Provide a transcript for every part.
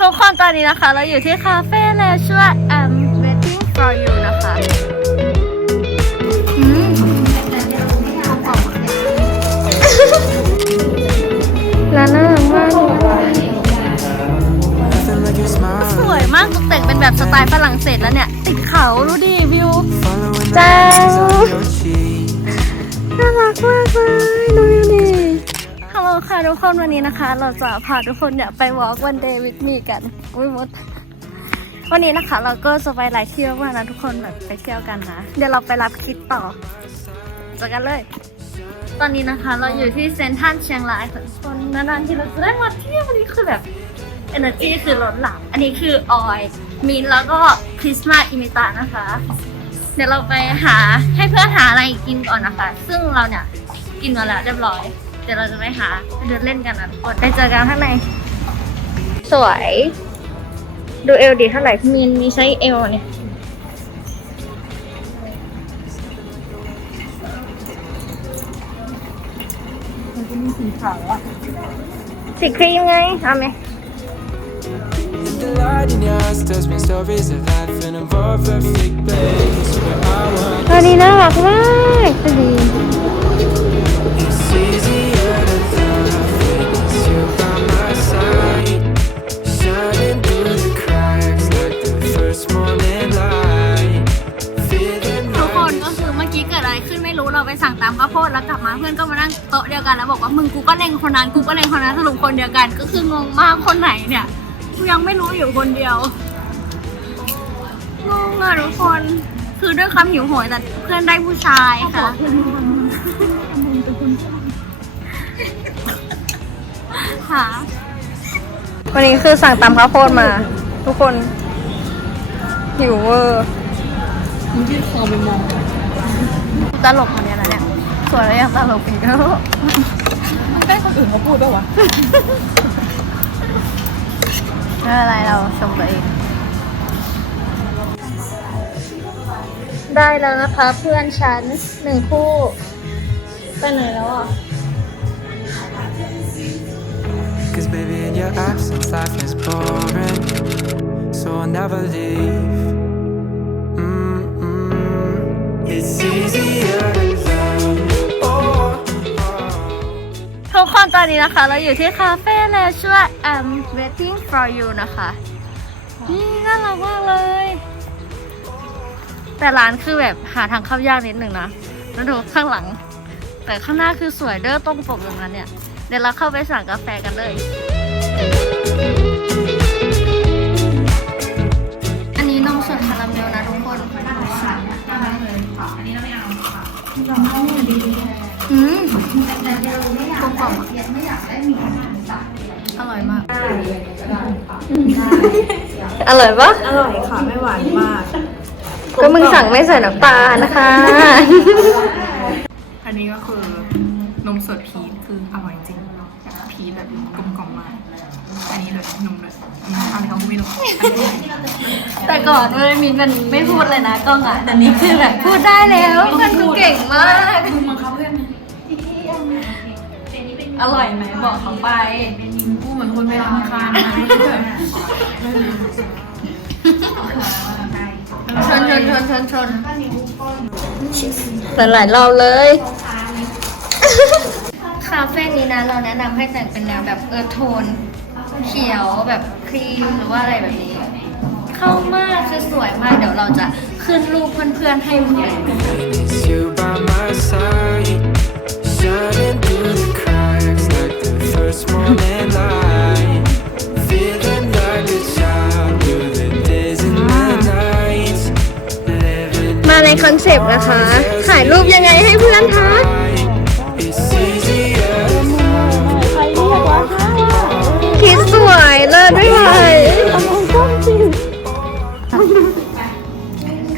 ทุกคนตอนนี้นะคะ เราอยู่ที่คาเฟ่แล้วชื่อว่า I'm waiting for you นะคะร้านน่ารักมากสวยมากตกแต่งเป็นแบบสไตล์ฝรั่งเศสแล้วเนี่ย ติดเขาดูดิวิวจ้าน่ารักมากเลย ค่ะทุกคนวันนี้นะคะ เราจะพาทุกคนเนี่ยไป walk one day with me กันอุ้ยมด วันนี้นะคะ เราก็จะไปหลายที่มากนะทุกคนแบบไปเที่ยวกันนะ เดี๋ยวเราไปรับคิดต่อเจอกันเลย ตอนนี้นะคะ เราอยู่ที่เซนทรัลเชียงรายค่ะทุกคนนานๆที่เราจะได้มาเที่ยววันนี้คือแบบ energy คือล้นหลามอันนี้คือออยมินแล้วก็คริสต์มาสอิมิตานะคะ เดี๋ยวเราไปหาให้เพื่อนหาอะไรกินก่อนนะคะ ซึ่งเราเนี่ยกินมาแล้วเรียบร้อย เดี๋ยวเราจะไปหาไปเดินเล่นกันนะทุกคนไปเจอกันข้างใน สวย ดูเอลดีเท่าไหร่มีนมีไซส์เอลเนี่ยมันจะมีสีขาวอะสีครีมไงเอาไหม The light in your eyes tells me stories of life in a more perfect place where I want. ตอนนี้น่ารักมากจะดี สั่งตามข้าวโพดแล้วกลับมาเพื่อนก็มานั่งโต๊ะเดียวกันแล้วบอกว่ามึงกูก็เล็งคนนั้นกูก็เล็งคนนั้นสรุปคนเดียวกัน ก็คืองงมากคนไหนเนี่ยกูยังไม่รู้อยู่คนเดียวงงอะทุกคนคือด้วยความหิวโหยแต่เพื่อนได้ผู้ชายค่ะค่ะวันนี้คือสั่งตามข้าวโพดมา ทุกคนหิวเวอร์มึงที่คอไปมอง ตลกเหมือนกันนะเนี่ยสวยแล้วยังตลกอีกแล้วมึงได้คนอื่นเขาพูดด้วยวะไม่เป็นไรเราชมตัวเอง ได้แล้วนะคะเพื่อนฉันหนึ่งคู่ ไปไหนแล้วอะ Cause baby in your absence life is boring So I'll never leave Mm-mm. It's easier ทุกคนตอนนี้นะคะ เราอยู่ที่คาเฟ่แล้วชื่อว่า I'm waiting for you นะคะ นี่น่ารักมากเลย แต่ร้านคือแบบหาทางเข้ายากนิดหนึ่งนะแล้วดูข้างหลัง แต่ข้างหน้าคือสวยเด้อตรงปกตรงนั้นเนี่ย เดี๋ยวเราเข้าไปสั่งกาแฟกันเลย อันนี้นมสดคาราเมลนะทุกคนอืม กลมกล่อมอะอร่อยมาก อร่อยปะอร่อยค่ะไม่หวานมาก ก็มึงสั่งไม่ใส่น้ำตาลนะคะ อันนี้ก็คือนมสดพีชคืออร่อยจริงพีชแบบกลมกล่อมมาก อันนี้เลยนมเลยอืมอันนี้เขาก็ไม่รู้อันนี้แต่ก่อนเลยมินมันไม่พูดเลยนะกล้องอะแต่นี้คือแบบพูดได้แล้วมันคือเก่งมากมึงมาเขาเพื่ อร่อยไหมบอกเขาไปกูเหมือนคนไปรำคาญนะชนชนชนชนชนแต่หลายรอบเลย คาเฟ่นี้นะเราแนะนำให้แต่งเป็นแนวแบบเออโทน เขียวแบบครีมหรือว่าอะไรแบบนี้ เข้ามากคือสวยมากเดี๋ยวเราจะขึ้นรูปเพื่อนๆให้ดู shining through the cracks คอนเซปต์นะคะถ่ายรูปยังไงให้เพื่อนคะ It's easier to คิดสวยเลิศด้วย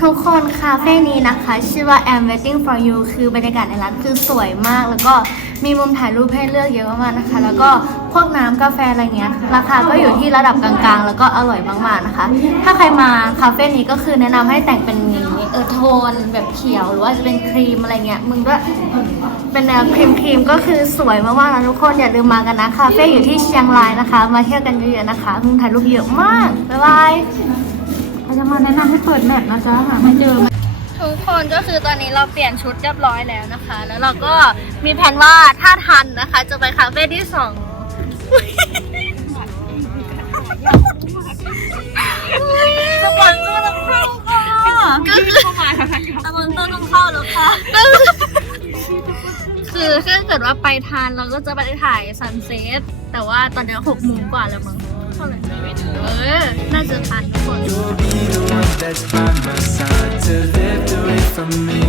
ทุกคนคะาเฟ่นี้นะคะ ชื่อว่า I'm waiting for you คือบรรยากาศในร้านคือสวยมาก แล้วก็มีมุมถ่ายรูปให้เลือกเยอะมากๆนะคะ แล้วก็พวกน้ำกาแฟอะไรเงี้ยราคาก็อยู่ที่ระดับกลางๆ แล้วก็อร่อยมากๆนะคะ ถ้าใครมาคาเฟ่นี้ก็คือแนะนำให้แต่งเป็นนี้เออโทนแบบเขียวหรือว่าจะเป็นครีมอะไรเงี้ยมึงก็เป็นแนวครีมครีมๆก็คือสวยมากๆนะทุกคนอย่าลืมมากันนะคาเฟ่อยู่ที่เชียงรายนะคะ มาเที่ยวกันเยอะๆนะคะมุมถ่ายรูปเยอะมากบ๊ายบาย จะมาแนะนำให้เปิดแมปนะจ๊ะหาไม่เจอทุกคนก็คือตอนนี้เราเปลี่ยนชุดเรียบร้อยแล้วนะคะ แล้วเราก็มีแผนว่าถ้าทันนะคะ จะไปคาเฟ่ที่สองสปอนเซอร์ต้องเข้าค่ะก็คือสปอนเซอร์ต้องเข้าแล้วค่ะก็คือคือถ้าเกิดว่าไปทานเราก็จะไปถ่ายซันเซ็ตแต่ว่าตอนนี้หกโมงกว่าแล้วมั้ง เท่าไหร่เออ น่าจะทันทุกคน You'll be the one that's by my side to lift away from me.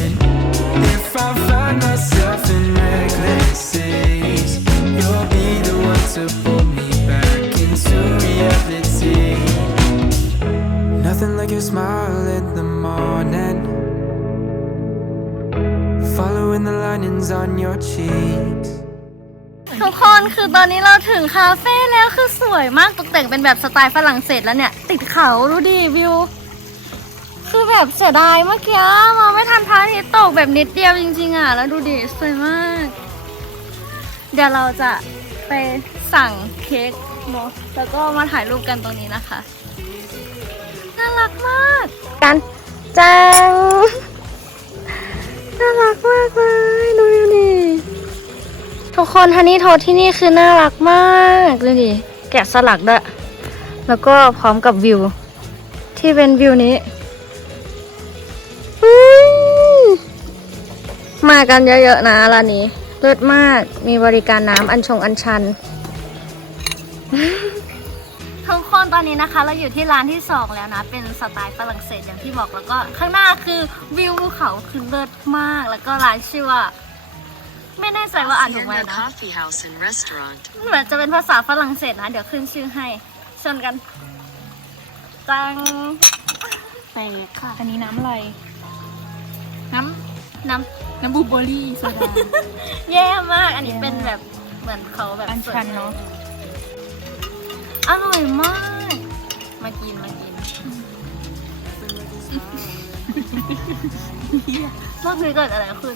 And if I find myself in reckless days, you'll be the one to pull me back into reality. Nothing like your smile in the morning. Following the linings on your cheeks. ทุกคนคือตอนนี้เราถึงคาเฟ่แล้วคือสวยมากตกแต่งเป็นแบบสไตล์ฝรั่งเศสแล้วเนี่ย ติดเขาดูดิวิว คือแบบเสียดายเมื่อกี้มาไม่ทันพระอาทิตย์ตกแบบนิดเดียวจริงๆอะแล้วดูดิสวยมาก เดี๋ยวเราจะไปสั่งเค้กเนาะแล้วก็มาถ่ายรูปกันตรงนี้นะคะน่ารักมากกันจังน่ารักมากเลยดูดิ ทุกคนฮันนี่โทที่นี่คือน่ารักมากเลยดิแกะสลักด้วยแล้วก็พร้อมกับวิว ที่เป็นวิวนี้มากันเยอะๆนะร้านนี้เลิศมากมีบริการน้ำอัญชงอัญชันทุกคนตอนนี้นะคะ เราอยู่ที่ร้านที่สองแล้วนะ เป็นสไตล์ฝรั่งเศสอย่างที่บอกแล้วก็ ข้างหน้าคือวิวภูเขาคือเลิศมาก แล้วก็ร้านชื่อว่า ไม่แน่ใจว่าอ่านถูกไหม Hacienda นะ Coffee House and Restaurant. เหมือนจะเป็นภาษาฝรั่งเศสนะ เดี๋ยวขึ้นชื่อให้ชนกัน จังแปลกค่ะ อันนี้น้ำอะไร น้น้ำน้ำบลูเบอร์รี่โซดาำแย่มาก อันนี้เป็นแบบเหมือนเขาแบบอันชันเนาะอร่อยมาก มากินมากินเมื่อคืนเกิดอะไรขึ้น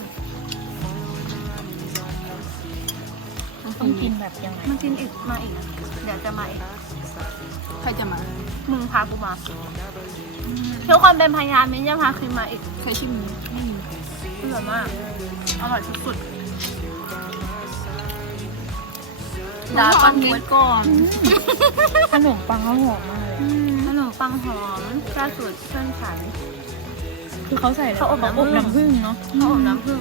ต้องกินแบบยังไงมากินอีกมาอีกเดี๋ยวจะมาอีกใครจะมามึงพากูมาทุกคนเป็นพยานมิ้นจะพาคืนมาอีกใครชิมนี้ไม่มีอร่อยมากอร่อยสุดดาปันไว้ก่อนขนมปังเขาหอมมากเลยๆขนมปังหอมล่าสุดเพื่อนฉันคือเขาใส่เขาอบน้ำอบน้ำผึ้งเนาะเขาอบน้ำผึ้ง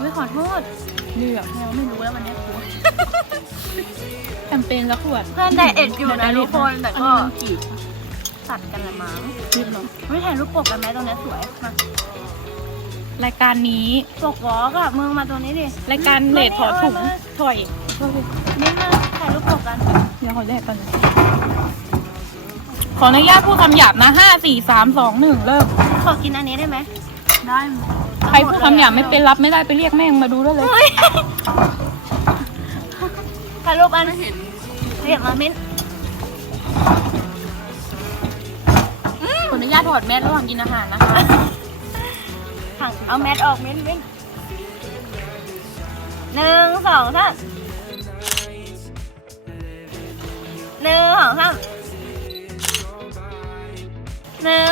ไม่ขอโทษ เลือกเราไม่รู้แล้ววันนี้กูแคมเปญละขวดเพื่อนไดเอทอยู่นะทุกคนแต่ก็ อันนี้มันกี่ตัดกันละมั้งรีบเนาะไม่ถ่ายรูปปกกันไหมตรงเนี้ยสวยมารายการนี้ ปกวอล์กอะมึงมาตรงนี้ดิ รายการเลดถอดถุงไม่เอามาถอยนี่มาถ่ายรูปปกกัน เดี๋ยวขอแรกก่อนขออนุญาตพูดคำหยาบนะห้าสี่สามสองหนึ่งเริ่ม ขอกินอันนี้ได้ไหมได้ ใครพูดคำหยาบไม่เป็นรับไม่ได้ไปเรียกแม่งมาดูได้เลยเฮ้ยถ่ายรูปอันเห็นเรียกมามิ้นขออนุญาตถอดแมสระหว่างกินอาหารนะคะ ถังเอาแมสออกมิ้นมิ้นหนึ่งสองสามหนึ่งสองสามหนึ่ง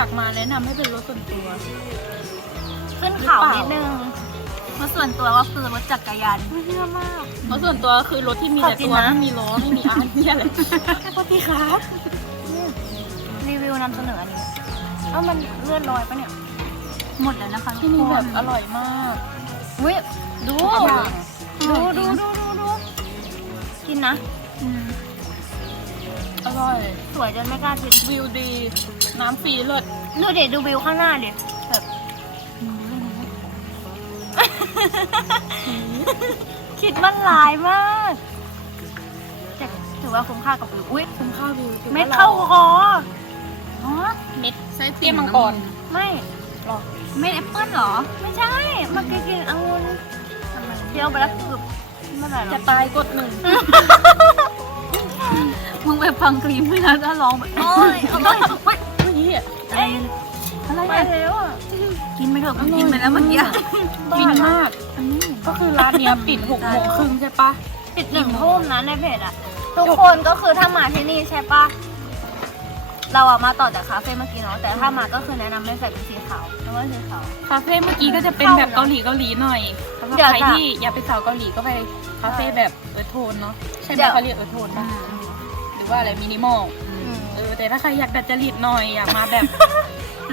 องสามใครที่อยากมาแนะนำให้เป็นรถส่วนตัว ขึ้นเขานิดนึงรถส่วนตัวก็คือรถจักรยานเยอะมากรถส่วนตัวคือรถที่มีแต่ขอบคุณตัวนะไม่มีล้อไม่มีอาร์ตเนี่ยอะไรโทษทีครับรีวิวนำเสนออันนี้เอ้ามันเลื่อนลอยปะเนี่ย หมดแล้วนะคะที่นี่แบบอร่อยมากอุ้ยดู ดูดูดูดูดูกินนะอ ร่อย สวยจนไม่กล้ากินวิวดี น้ำฟรีเลิศดูเด็ดูวิวข้างหน้าดิแบบคิดมันหลายมากแต่แต่ถือว่าคุ้มค่ากับวิวอุ้ยคุ้มค่าวิวเม็ดเข้าคออ๋อเม็ดไส้เตี้ยมังกรไม่หรอเม็ดแอปเปิ้ลเหรอ ไม่ใช่เมากินกินองุ่นเที่ยวไปแล้วคือไม่เป็นไรหรจะอกตายกดหนึ่ง มึงไปฟังครีมไม่นะถ้าร้องแบบโอ้ยโอ้ยโอ้ยเมื่อกี้อะเอ้ยอะไรไปอะแล้วอะกินไปเถอะกินไปแล้วเมื่อกี้ฟินมากก็คือร้านเนี้ยปิดหกโมงครึ่งใช่ปะปิดหนึ่งทุ่มนะในเพจอะ ทุกคนก็คือถ้ามาที่นี่ใช่ปะเราอะมาต่อจากคาเฟ่เมื่อกี้เนาะแต่ถ้ามาก็คือแนะนำให้ใส่เป็นสีขาวเพราะว่าสีขาวคาเฟ่เมื่อกี้ก็จะเป็นแบบเกาหลีเกาหลีหน่อยสำหรับเดี๋ยวใครจะที่อยากไปสาวเกาหลีก็ไป คาเฟ่แบบเออโทนเนาะใช่ไหมเดี๋ยว เขาเรียกเออโทนป่ะหรือว่าอะไรมินิมอลอืมเออแต่ถ้าใครอยากดัดจริตหน่อยอยากมาแบบ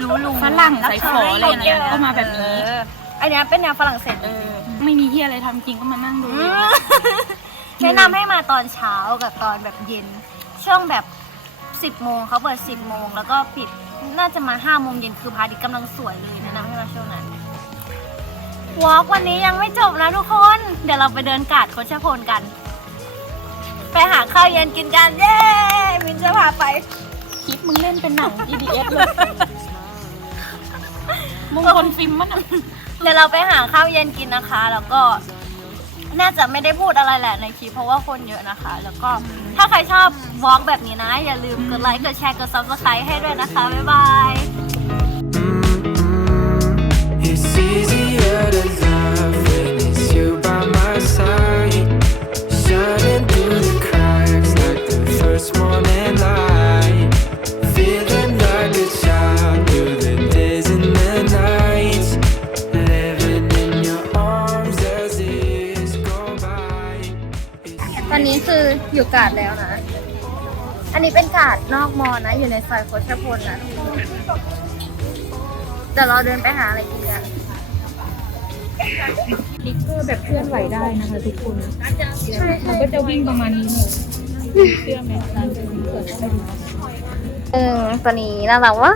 รู้ลุงฝรั่งใส่ฝออะไรอย่างเงี้ยก็มาแบบนี้เอออันเนี้ยเป็นแนวฝรั่งเศส เออ ไม่มีที่อะไรทำจริงก็มานั่งดูอืมแนะนำให้มาตอนเช้ากับตอนแบบเย็น ช่วงแบบสิบโมงเขาเปิดสิบโมงแล้วก็ปิดน่าจะมาห้าโมงเย็นคือพระอาทิตย์กำลังสวยเลยแนะนำให้มาช่วงนั้น วอล์กวันนี้ยังไม่จบนะทุกคน เดี๋ยวเราไปเดินกาดโคชพลกัน ไปหาข้าวเย็นกินกัน เย้มินจะพาไป คลิปมึงเล่นเป็นหนัง GDS เลยมึงคนฟิล์มมันอะเดี๋ยวเราไปหาข้าวเย็นกินนะคะ แล้วก็น่าจะไม่ได้พูดอะไรแหละในคลิปเพราะว่าคนเยอะนะคะ แล้วก็ถ้าใครชอบวอล์กแบบนี้นะ อย่าลืมกดไลค์กดแชร์กด subscribe ให้ด้วยนะคะ บ๊ายบาย ตอนนี้คืออยู่กาดแล้วนะ อันนี้เป็นกาดนอกมอนะ อยู่ในซอยโคชพลนะเดี๋ยวเราเดินไปหาอะไรกินกัน ลิกเกอร์แบบเคลื่อนไหวได้นะคะทุกคนมันก็จะวิ่งประมาณนี้เลยเชื่อไหมการเกิดเข้าไปดูเออตัวนี้น่ารักว่า